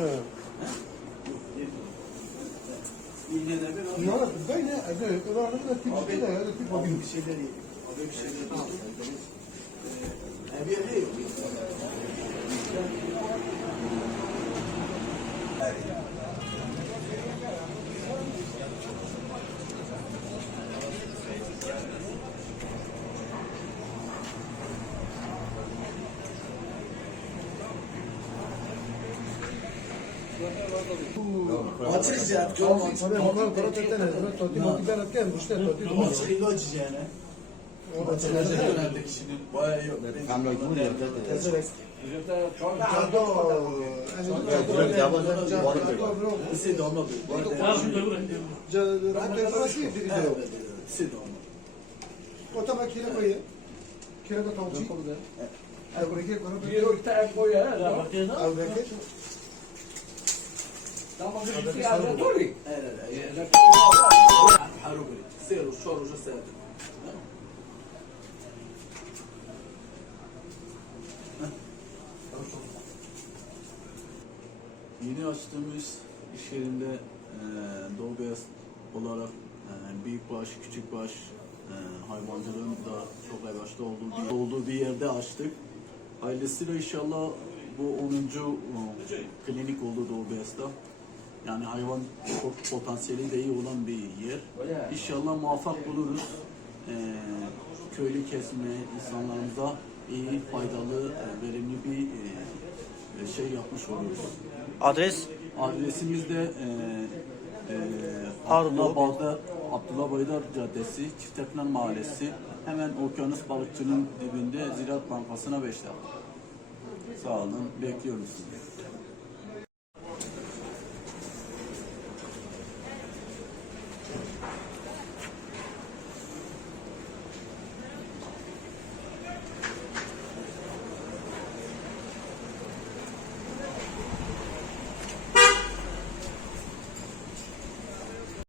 Evet. Bunlar böyle evet, onlar da tip bir de öyle tip bir şeyler. Abi bir şeyler. Abi bir şeyler. Açırız onlar para tetten ezme. Toti motikten etken işte toti. Ama çıkıyla açıcı yani. Açırız dönemdeki şimdi bayağı iyi. Kamla gümrük yapacağız. Açırız. Otomatikle koyuyor. Kirada tavuk. Al buraya koyuyor. Bir orta koyuyor. Al buraya. طبعا في هذا طولي Evet, evet. حروب سير وشور وجسد Yeni açtığımız iş yerinde e, Doğu Beyaz olarak e, büyükbaş, küçükbaş e, hayvancılığın da çok revaçta olduğu bir, olduğu bir yerde açtık. Hayırlısıyla inşallah bu 10. e, klinik oldu Doğu Beyaz'da. Yani hayvan potansiyeli de iyi olan bir yer. İnşallah muvaffak buluruz. E, köylü kesime, insanlarımıza iyi, faydalı, e, verimli bir e, şey yapmış oluruz. Adres Adresimiz de e, e, Abdullah Baydar Caddesi, Çiftekler Mahallesi. Hemen Okyanus Balıkçı'nın dibinde Ziraat Bankası'na 5 Sağ olun, bekliyoruz sizi.